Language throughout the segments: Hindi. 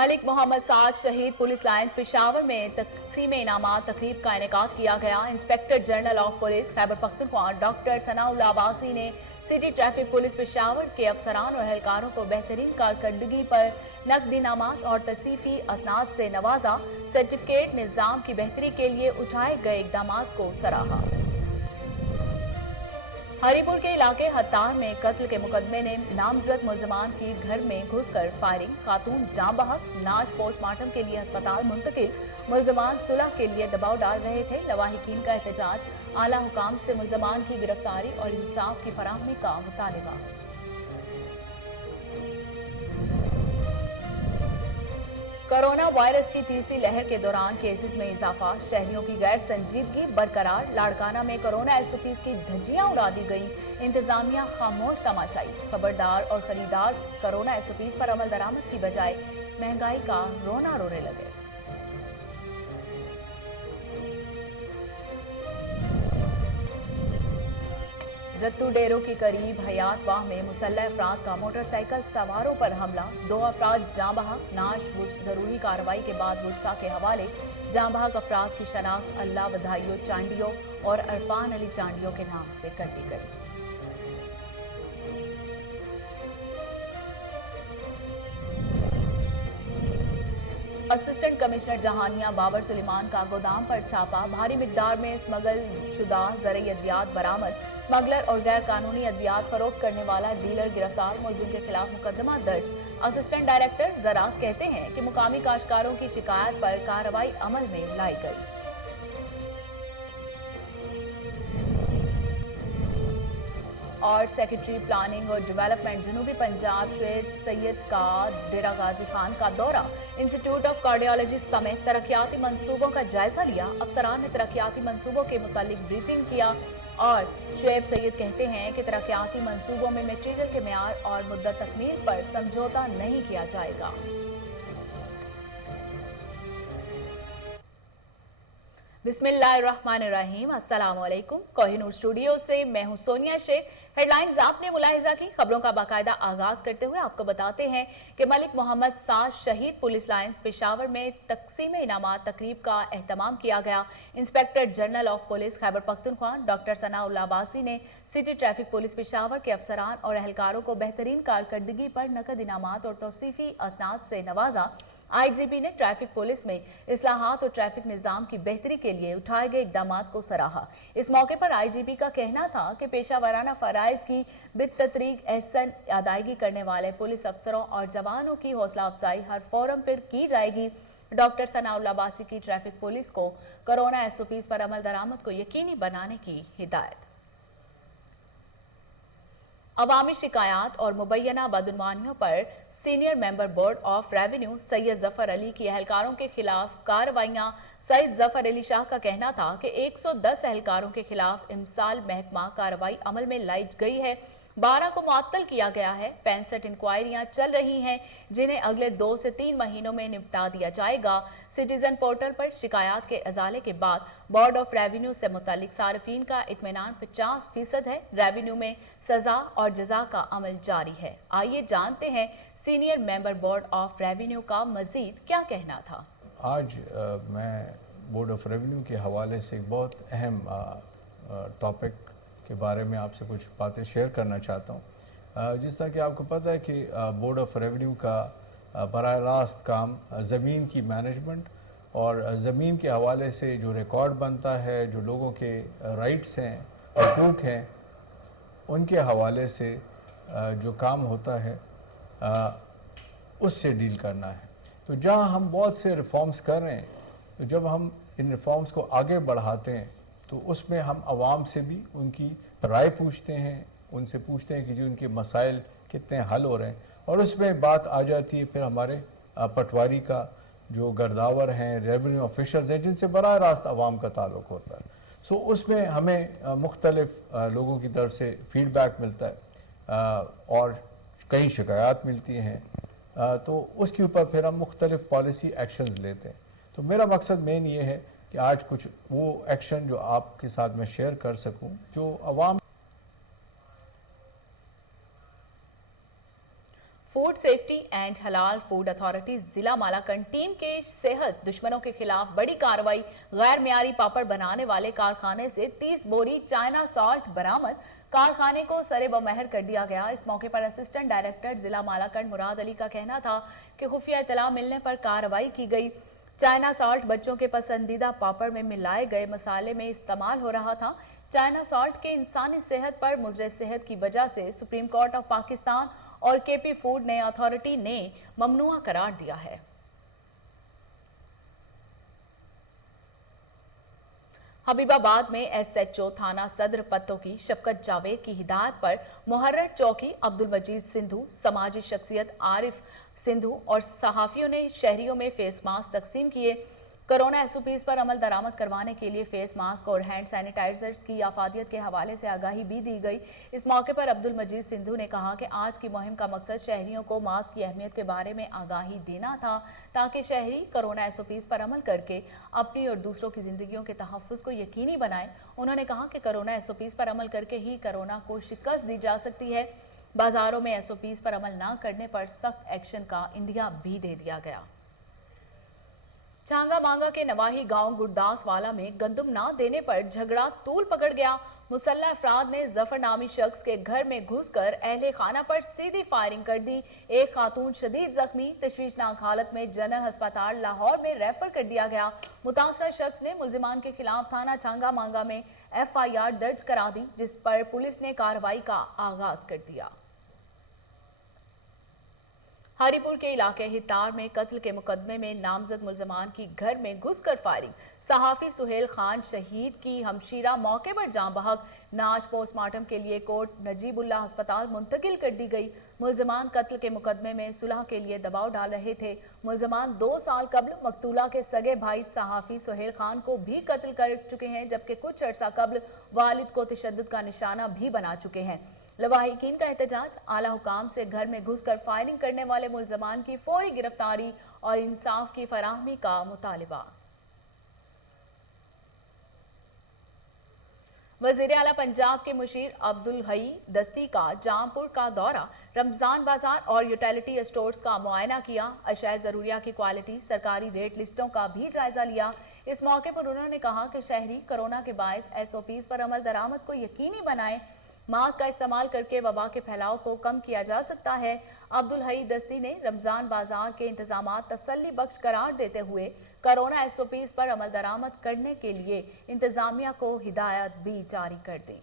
मलिक मोहम्मद साद शहीद पुलिस लाइन्स पेशावर में तकसीम इनामात तकरीब का इनेकाद किया गया। Inspector general of police Khyber Pakhtunkhwa doctor Sanaullah Abbasi ने सिटी ट्रैफिक पुलिस पेशावर के अफसरान और एहलकारों को बेहतरीन कारकर्दगी पर नकद इनामात और तसीफी असनाद से नवाजा। सर्टिफिकेट निज़ाम की बेहतरी के लिए उठाए गए इकदाम को सराहा। हरीपुर के इलाके हत्तार में कत्ल के मुकदमे ने नामजद मुलजमान की घर में घुसकर फायरिंग, खातून जाँ बहक, नाश पोस्टमार्टम के लिए अस्पताल मुंतकिल। मुलजमान सुलह के लिए दबाव डाल रहे थे। लवाहिकीन का एहतजाज, आला हुकाम से मुलजमान की गिरफ्तारी और इंसाफ की फराहमी का मुतालबा। कोरोना वायरस की तीसरी लहर के दौरान केसेस में इजाफा, शहरियों की गैर संजीदगी बरकरार। लाड़काना में कोरोना एसओपीज की धज्जियां उड़ा दी गईं, इंतजामिया खामोश तमाशाई। खबरदार और खरीदार कोरोना एसओपीज पर अमल दरामद की बजाय महंगाई का रोना रोने लगे। रत्तू डेरों के करीब हयात वाह में मुसल्लह अफराद का मोटरसाइकिल सवारों पर हमला, 2 अफराद जाँ बहक। नाश जरूरी कार्रवाई के बाद गुस्सा के हवाले। जाँ बहक अफराद की शनाख्त अल्लाह बधाइयों चांडियों और अरफान अली चांडियों के नाम से कर दी गई। असिस्टेंट कमिश्नर जहानिया बाबर सुलेमान का गोदाम पर छापा, भारी मिकदार में स्मगल शुदा ज़रई अद्वियात बरामद। स्मगलर और गैर कानूनी अद्वियात फरोख्त करने वाला डीलर गिरफ्तार, मुलजिम के खिलाफ मुकदमा दर्ज। असिस्टेंट डायरेक्टर ज़राअत कहते हैं कि मुकामी काश्तकारों की शिकायत पर कार्रवाई अमल में लाई गई। और सेक्रेटरी प्लानिंग और डेवलपमेंट जनूबी पंजाब शुएब सैयद का डेरा गाजी खान का दौरा, इंस्टीट्यूट ऑफ कार्डियोलॉजी समेत तरक्याती मंसूबों का जायजा लिया। अफसरान ने तरक्याती मंसूबों के मुतालिक ब्रीफिंग किया और शुएब सैयद कहते हैं कि तरक्याती मंसूबों में मटीरियल के मेयार और मुद्दत तकमील पर समझौता नहीं किया जाएगा। बिस्मिल्लाहिर्रहमानिर्रहीम, अस्सलाम वालेकुम। कोहिनूर स्टूडियो से मैं हूं सोनिया शेख। हेडलाइंस आपने मुलाहिजा की, खबरों का बाकायदा आगाज करते हुए आपको बताते हैं कि मलिक मोहम्मद साद शहीद पुलिस लाइन्स पेशावर में तकसीम इनामात तकरीब का एहतमाम किया गया। Inspector general of police Khyber Pakhtunkhwa doctor Sanaullah Abbasi ने सिटी ट्रैफिक पुलिस पेशावर के अफसरान और एहलकारों को बेहतरीन कारकर्दगी पर नकद इनामात और तौसीफी असनाद से नवाजा। आईजीपी ने ट्रैफिक पुलिस में इस्लाहात और ट्रैफिक निज़ाम की बेहतरी के लिए उठाए गए इकदाम को सराहा। इस मौके पर आईजीपी का कहना था कि पेशा वाराना फराइज की बितरीक एहसन अदायगी करने वाले पुलिस अफसरों और जवानों की हौसला अफजाई हर फोरम पर की जाएगी। डॉक्टर सनाउल्लाह अब्बासी की ट्रैफिक पुलिस को कोरोना एसओपीज पर अमल दरामद को यकीनी बनाने की हिदायत। अवामी शिकायत और मुबैना बदनवानियों पर senior member board of revenue Syed Zafar Ali की एहलकारों के खिलाफ कार्रवाइयां। सैयद जफर अली शाह का कहना था कि 110 एहलकारों के खिलाफ इमसाल महकमा कार्रवाई अमल में लाई गई है, 12 को मुअत्तल किया गया है। 65 इंक्वायरियां चल रही हैं जिन्हें अगले 2 से 3 महीनों में निपटा दिया जाएगा। सिटीजन पोर्टल पर शिकायत के अजाले के बाद बोर्ड ऑफ रेवेन्यू से मुतालिक सार्फिन का इत्मीनान 50% है। रेवेन्यू में सजा और जजा का अमल जारी है। आइए जानते हैं senior member board of revenue का मजीद क्या कहना था। आज मैं बोर्ड ऑफ रेवेन्यू के हवाले से एक बहुत अहम टॉपिक के बारे में आपसे कुछ बातें शेयर करना चाहता हूँ। जिस तरह कि आपको पता है कि बोर्ड ऑफ रेवेन्यू का बराह रास्त काम ज़मीन की मैनेजमेंट और ज़मीन के हवाले से जो रिकॉर्ड बनता है, जो लोगों के राइट्स हैं, हकूक़ हैं, उनके हवाले से जो काम होता है उससे डील करना है। तो जहाँ हम बहुत से रिफॉर्म्स कर रहे हैं, तो जब हम इन रिफॉर्म्स को आगे बढ़ाते हैं तो उसमें हम आवाम से भी उनकी राय पूछते हैं, उनसे पूछते हैं कि जी उनके मसाइल कितने हल हो रहे हैं, और उसमें बात आ जाती है फिर हमारे पटवारी का जो गर्दावर हैं, रेवेन्यू ऑफिसर्स हैं, जिनसे बराह रास्त आवाम का ताल्लुक़ होता है। सो उसमें हमें मुख्तलिफ लोगों की तरफ से फीडबैक मिलता है और कई शिकायत मिलती हैं, तो उसके ऊपर फिर हम मुख्तलिफ पॉलिसी एक्शंस लेते हैं। तो मेरा मकसद मेन ये है कि आज कुछ वो एक्शन जो आपके साथ मैं शेयर कर सकूं, जो अवाम फूड सेफ्टी एंड हलाल फूड अथॉरिटी जिला मालाकंड टीम के सेहत दुश्मनों के खिलाफ बड़ी कार्रवाई। गैर मियारी पापड़ बनाने वाले कारखाने से 30 बोरी चाइना सॉल्ट बरामद। कारखाने को सरे-ब-महर कर दिया गया। इस मौके पर असिस्टेंट डायरेक्टर जिला मालाकंड मुराद अली का कहना था कि खुफिया इतला मिलने पर कार्रवाई की गई। चाइना सॉल्ट बच्चों के पसंदीदा पापड़ में मिलाए गए मसाले में इस्तेमाल हो रहा था। चाइना सॉल्ट के इंसानी सेहत पर मुज़र सेहत की वजह से सुप्रीम कोर्ट ऑफ पाकिस्तान और केपी फूड ने अथॉरिटी ने ममनुआ करार दिया है। हबीबाबाद में एसएचओ थाना सदर पत्तों की शफकत जावेद की हिदायत पर मुहर्रर चौकी अब्दुल मजीद सिंधु, समाजी शख्सियत आरिफ सिंधु और सहाफियों ने शहरियों में फेस मास्क तकसीम किए। कोरोना एसओपीज पर अमल दरामद करवाने के लिए फेस मास्क और हैंड सैनिटाइजर्स की आफादियत के हवाले से आगाही भी दी गई। इस मौके पर अब्दुल मजीद सिंधु ने कहा कि आज की मुहिम का मकसद शहरियों को मास्क की अहमियत के बारे में आगाही देना था ताकि शहरी कोरोना एसओपीज पर अमल करके अपनी और दूसरों की जिंदगियों के तहफ़्फ़ुज़ को यकीनी बनाएं। उन्होंने कहा कि कोरोना एसओपीज पर अमल करके ही कोरोना को शिकस्त दी जा सकती है। बाजारों में एसओपीज पर अमल न करने पर सख्त एक्शन का इंदिया भी दे दिया गया। चांगा मांगा के नवाही गांव गुरदासवाला में गंदम ना देने पर झगड़ा तूल पकड़ गया। मुसल्लह अफराद ने जफर नामी शख्स के घर में घुसकर अहले खाना पर सीधी फायरिंग कर दी। एक खातून शदीद जख्मी, तशवीशनाक हालत में जनरल अस्पताल लाहौर में रेफर कर दिया गया। मुतासरा शख्स ने मुलजिमान के खिलाफ थाना चांगा मांगा में FIR दर्ज करा दी, जिस पर पुलिस ने कार्रवाई का आगाज कर दिया। हरिपुर के इलाके हितार में कत्ल के मुकदमे में नामजद मुलजमान की घर में घुसकर फायरिंग। सहाफी सुहेल खान शहीद की हमशीरा मौके पर जान बहक। नाज पोस्टमार्टम के लिए कोट नजीबुल्ला अस्पताल मुंतकिल कर दी गई। मुलजमान कत्ल के मुकदमे में सुलह के लिए दबाव डाल रहे थे। मुलजमान 2 साल कबल मकतूला के सगे भाई सहाफी सुहेल खान को भी कत्ल कर चुके हैं, जबकि कुछ अर्सा कबल वालिद को तशद्दुद का निशाना भी बना चुके हैं। लवाहिकीन का एहतजाज, आला हुकाम से घर में घुसकर फायरिंग करने वाले मुलजमान की फौरी गिरफ्तारी और इंसाफ की फराहमी का मुतालिबा। वजीर आला पंजाब के मुशीर अब्दुल हई दस्ती का जामपुर का दौरा, रमजान बाजार और यूटिलिटी स्टोर्स का मुआयना किया। अशाए जरूरिया की क्वालिटी, सरकारी रेट लिस्टों का भी जायजा लिया। इस मौके पर उन्होंने कहा कि शहरी कोरोना के बायस SOPs पर अमल दरामद को यकीनी बनाएं। मास्क का इस्तेमाल करके वबा के फैलाव को कम किया जा सकता है। अब्दुल हई दस्ती ने रमजान बाजार के इंतजामात तसल्ली बख्श करार देते हुए कोरोना SOPs पर अमल दरामद करने के लिए इंतजामिया को हिदायत भी जारी कर दी।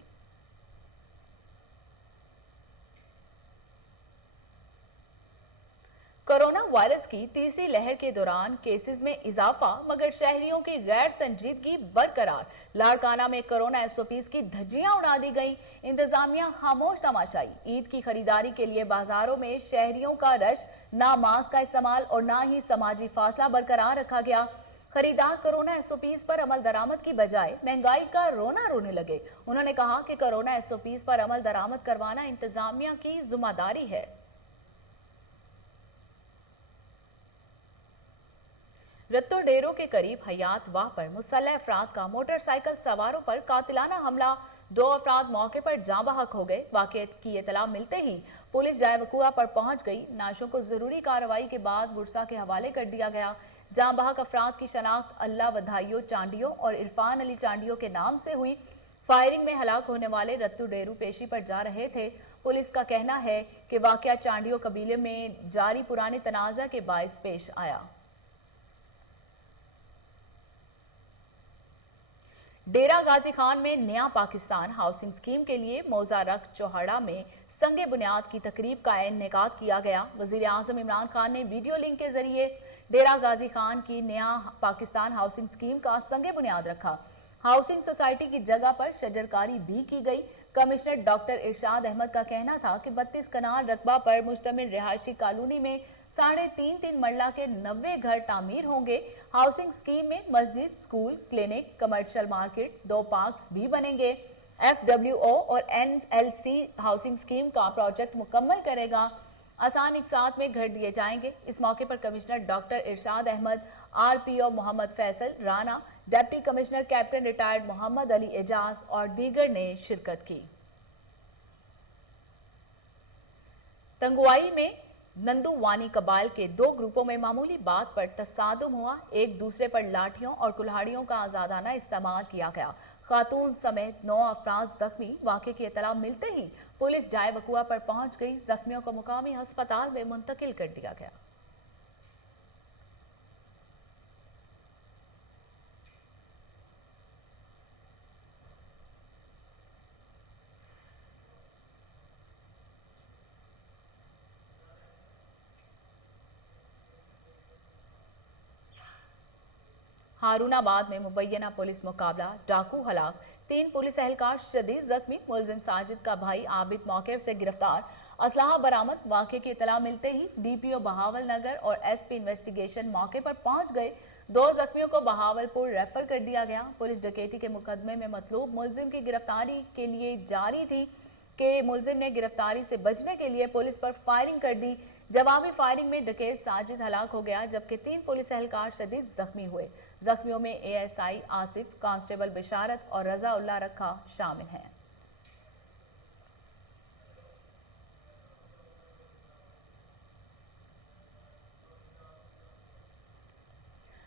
कोरोना वायरस की तीसरी लहर के दौरान केसेस में इजाफा, मगर शहरियों की गैर संजीदगी बरकरार। लाड़काना में कोरोना SOPs की धज्जियां उड़ा दी गई। इंतजामिया खामोश तमाशाई। ईद की खरीदारी के लिए बाजारों में शहरियों का रश, ना मास्क का इस्तेमाल और ना ही समाजी फासला बरकरार रखा गया। खरीदार कोरोना SOPs पर अमल दरामद की बजाय महंगाई का रोना रोने लगे। उन्होंने कहा कि कोरोना SOPs पर अमल दरामद करवाना इंतजामिया की जिम्मेदारी है। रत्तो डेरो के करीब हयात वाह पर मुसल्लह अफराद का मोटरसाइकिल सवारों पर कातिलाना हमला। 2 अफराद मौके पर जाँ बहक हो गए। वाक़ियत की इतला मिलते ही पुलिस जाए वक़ूआ पर पहुंच गई। नाशों को जरूरी कार्रवाई के बाद बुरसा के हवाले कर दिया गया। जाँ बहक अफराद की शनाख्त अल्लाह वधाइयो चांडियो और इरफान अली चांडियो के नाम से हुई। फायरिंग में हलाक होने वाले रत्तू डेरू पेशी पर जा रहे थे। पुलिस का कहना है कि वाक़या चांडियो कबीले में जारी पुराने तनाज़ा के बायस पेश आया। डेरा गाजी खान में नया पाकिस्तान हाउसिंग स्कीम के लिए मौजा रख चौहाड़ा में संगे बुनियाद की तकरीब का इनेकाद किया गया। वजीर आजम इमरान खान ने वीडियो लिंक के जरिए डेरा गाजी खान की नया पाकिस्तान हाउसिंग स्कीम का संगे बुनियाद रखा। हाउसिंग सोसाइटी की जगह पर शजरकारी भी की गई। कमिश्नर डॉक्टर इरशाद अहमद का कहना था कि 32 कनाल रकबा पर मुश्तमिल रिहायशी कॉलोनी में 3.5 मरला के 90 घर तामीर होंगे। हाउसिंग स्कीम में मस्जिद, school, clinic, commercial market, 2 parks भी बनेंगे। FWO और NLC हाउसिंग स्कीम का प्रोजेक्ट मुकम्मल करेगा। आसान इकसात में घर दिए जाएंगे। इस मौके पर commissioner doctor Irshad Ahmad, RPO Mohammad Faisal Rana, deputy commissioner captain retired Mohammad Ali Ejaz और दीगर ने शिरकत की। तंगुआई में नंदू वानी कबाइल के दो ग्रुपों में मामूली बात पर तसादुम हुआ। एक दूसरे पर लाठियों और कुल्हाड़ियों का आजादाना इस्तेमाल किया गया। खातून समेत 9 अफराद जख्मी। वाक़े की इतला मिलते ही पुलिस जाए वकुआ पर पहुंच गई। जख्मियों को मुकामी अस्पताल में मुंतकिल कर दिया गया। हारूनाबाद में मुबैना पुलिस मुकाबला, डाकू हलाक, 3 पुलिस एहलकार शदीद जख्मी। मुलजिम साजिद का भाई आबिद मौके से गिरफ्तार। असलाहा बरामद। वाक़े की इतला मिलते ही डीपीओ बहावल नगर और एसपी इन्वेस्टिगेशन मौके पर पहुंच गए। 2 जख्मियों को बहावलपुर रेफर कर दिया गया। पुलिस डकैती के मुकदमे में मतलूब मुलजिम की गिरफ्तारी के लिए जारी थी कि मुलजिम ने गिरफ्तारी से बचने के लिए पुलिस पर फायरिंग कर दी। जवाबी फायरिंग में डकैत साजिद हलाक हो गया, जबकि 3 पुलिस एहलकार शदीद जख्मी हुए। जख्मियों में एएसआई आसिफ, कांस्टेबल बिशारत और रजा उल्लाह रखा शामिल हैं।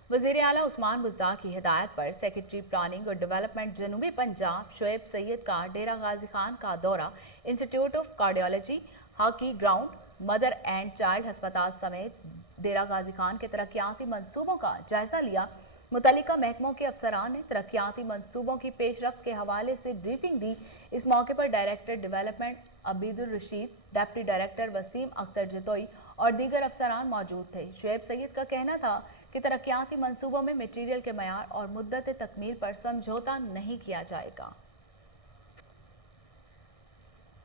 वज़ीर आला उस्मान बुज़दार की हिदायत पर सेक्रेटरी प्लानिंग और डेवलपमेंट जनूबी पंजाब शोएब सैयद का डेरा गाजी खान का दौरा, institute of cardiology, hockey ground, mother and child अस्पताल समेत डेरा गाजी खान के तरक्याती मंसूबों का जायजा लिया। मुतल्लिका महकमों के अफसरान ने तरक्याती मंसूबों की पेशरफ्त के हवाले से ब्रीफिंग दी। इस मौके पर director development Abidur Rashid, deputy director Waseem Akhtar Jatoi और दीगर अफसरान मौजूद थे। शुएब सैयद का कहना था कि तरक्याती मंसूबों में मटीरियल के मयार और मुद्दत तकमील पर समझौता नहीं किया जाएगा।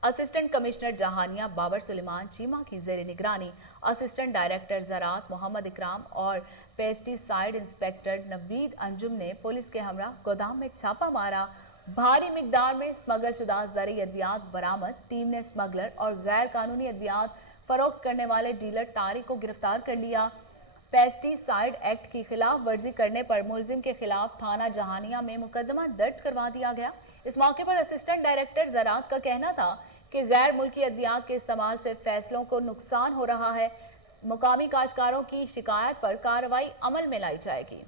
असिस्टेंट कमिश्नर जहानिया बाबर सुलेमान चीमा की जेर निगरानी असिस्टेंट डायरेक्टर ज़राअत मोहम्मद इकराम और पेस्टिसाइड इंस्पेक्टर नवीद अंजुम ने पुलिस के हमरा गोदाम में छापा मारा। भारी मिकदार में स्मगल शुदा ज़रूरी अद्वियात बरामद। टीम ने स्मगलर और गैर कानूनी अद्वियात फरोख्त करने वाले डीलर तारिक को गिरफ्तार कर लिया। पेस्टिसाइड एक्ट की खिलाफ वर्जी करने पर मुलजिम के खिलाफ थाना जहानिया में मुकदमा दर्ज करवा दिया गया। इस मौके पर असिस्टेंट डायरेक्टर ज़राअत का कहना था कि गैर मुल्की अद्वियात के इस्तेमाल से फैसलों को नुकसान हो रहा है। मुकामी काश्तकारों की शिकायत पर कार्रवाई अमल में लाई जाएगी।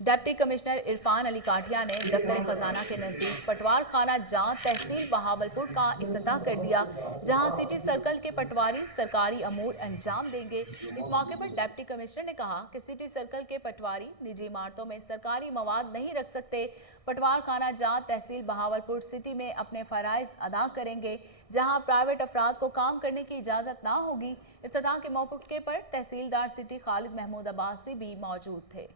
डिप्टी कमिश्नर इरफान अली काठिया ने दफ्तर खजाना के नजदीक पटवार खाना जां तहसील बहावलपुर का इफ्तिताह कर दिया, जहां सिटी सर्कल के पटवारी सरकारी अमूर अंजाम देंगे। इस मौके पर डिप्टी कमिश्नर ने कहा कि सिटी सर्कल के पटवारी निजी इमारतों में सरकारी मवाद नहीं रख सकते। पटवार खाना जां तहसील बहावलपुर सिटी में अपने फराइज अदा करेंगे, जहां प्राइवेट अफराद को काम करने की इजाजत ना होगी। इफ्तिताह के मौके पर तहसीलदार सिटी खालिद महमूद अब्बासी भी मौजूद थे।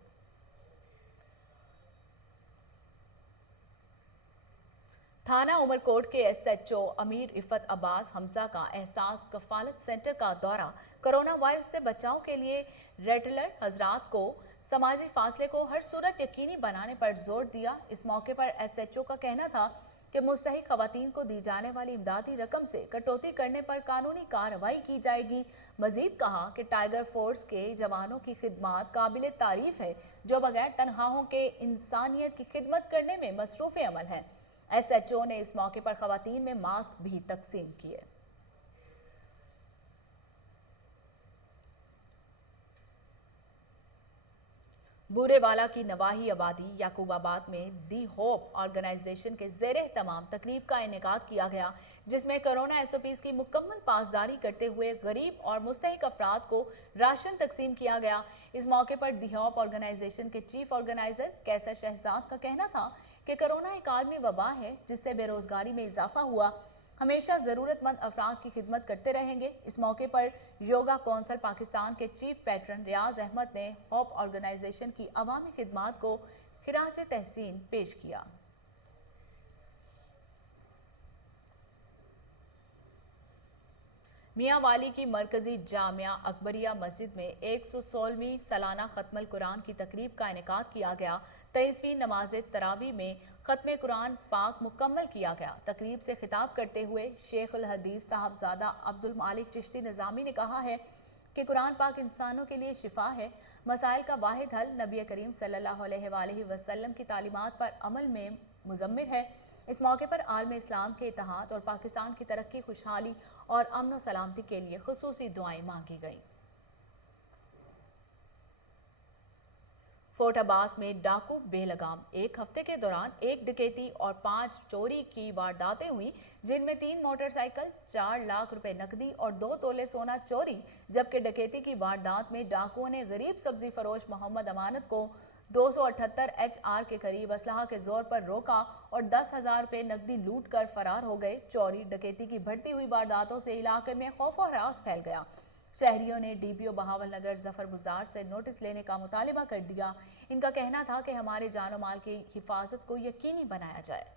थाना उमरकोट के एसएचओ अमीर इफ़त अब्बास हमजा का एहसास कफालत सेंटर का दौरा। कोरोना वायरस से बचाव के लिए रेटलर हजरात को समाजी फासले को हर सूरत यकीनी बनाने पर जोर दिया। इस मौके पर एसएचओ का कहना था कि मुस्तहिक खवातीन को दी जाने वाली इमदादी रकम से कटौती करने पर कानूनी कार्रवाई की जाएगी। मजीद कहा कि टाइगर फोर्स के जवानों की खिदमत काबिल तारीफ है, जो बगैर तनख्वाहों के इंसानियत की खिदमत करने में मसरूफ़ अमल है। एसएचओ ने इस मौके पर खवातीन में मास्क भी तकसीम किए। बूरेवाला की नवाही आबादी याकूबाबाद में दी होप ऑर्गेनाइजेशन के ज़ेर तमाम तकरीब का इनेकाद किया गया, जिसमें कोरोना एसओपीज़ की मुकम्मल पासदारी करते हुए गरीब और मुस्तहिक अफराद को राशन तकसीम किया गया। इस मौके पर दी होप ऑर्गेनाइजेशन के चीफ ऑर्गेनाइजर कैसर शहजाद का कहना था कि कोरोना एक आलमी वबा है, जिससे बेरोजगारी में इजाफा हुआ। हमेशा ज़रूरतमंद अफराद की खिदमत करते रहेंगे। इस मौके पर योगा कौंसिल पाकिस्तान के चीफ पैट्रन रियाज अहमद ने होप ऑर्गेनाइजेशन की अवामी खिदमात को खिराज तहसीन पेश किया। मियांवाली की मरकजी जामिया अकबरिया मस्जिद में 116वीं सालाना खत्मुल कुरान की तकरीब का इनेकाद किया गया। 23वीं नमाज तरावी में खत्म कुरान पाक मुकम्मल किया गया। तकरीब से खिताब करते हुए शेख उल हदीस साहबजादा अब्दुल मालिक चिश्ती निज़ामी ने कहा है कि कुरान पाक इंसानों के लिए शिफा है। मसाइल का वाहिद हल नबी करीम सल्लल्लाहु अलैहि वसल्लम की तालीमात पर अमल में मुज़म्मिर है। इस मौके पर आलम इस्लाम के इत्तेहाद और पाकिस्तान की तरक्की, खुशहाली और अमन व सलामती के लिए खुसूसी दुआएं मांगी गईं। फोर्ट अब्बास में डाकू बेलगाम। एक हफ्ते के दौरान 1 डकैती और 5 चोरी की वारदातें हुई, जिनमें 3 मोटरसाइकिल, 4 लाख रुपए नकदी और 2 तोले सोना चोरी। जबकि डकैती की वारदात में डाकुओं ने गरीब सब्जी फरोश मोहम्मद अमानत को 278 HR के करीब असलहा के जोर पर रोका और 10,000 रुपए नकदी लूट कर फरार हो गए। चोरी डकैती की बढ़ती हुई वारदातों से इलाके में खौफ और हरास फैल गया। शहरियों ने DPO बहावल नगर जफर बुज़दार से नोटिस लेने का मुतालिबा कर दिया। इनका कहना था कि हमारे जानो माल की हिफाजत को यकीनी बनाया जाए।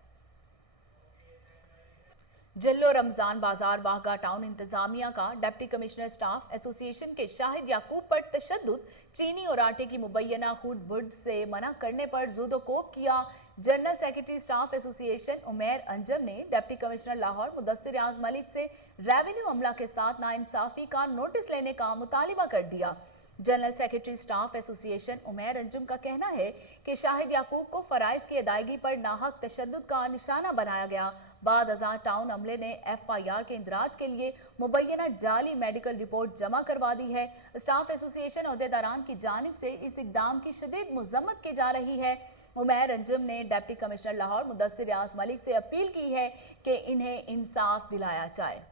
जल्लो रमजान बाजार वाहगा टाउन इंतजामिया का डिप्टी कमिश्नर स्टाफ एसोसिएशन के शाहिद याकूब पर तशद्दुद, चीनी और आटे की मुबैना खूड बुड से मना करने पर ज़ुदोकोब किया। General secretary staff association Umair Anjum ने डिप्टी कमिश्नर लाहौर मुदस्सिर रियाज मलिक से रेवेन्यू अमला के साथ नाइंसाफी का नोटिस लेने का मुतालिबा कर दिया। General secretary staff association Umair Anjum का कहना है कि शाहिद याकूब को फराइज की अदायगी पर नाहक तशद्दुद का निशाना बनाया गया। बाद अज़ां टाउन अमले ने FIR के इंदराज के लिए मुबैना जाली मेडिकल रिपोर्ट जमा करवा दी है। स्टाफ एसोसिएशन अहदेदारान की जानिब से इस इकदाम की शदीद मजम्मत की जा रही है। उमैर अंजुम ने डिप्टी कमिश्नर लाहौर मुदस्सिर रियाज मलिक से अपील की है कि इन्हें इंसाफ दिलाया जाए।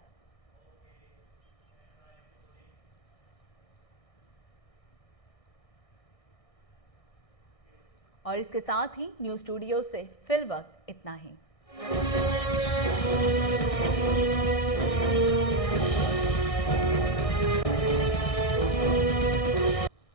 और इसके साथ ही न्यूज़ स्टूडियो से फिल वक्त इतना ही।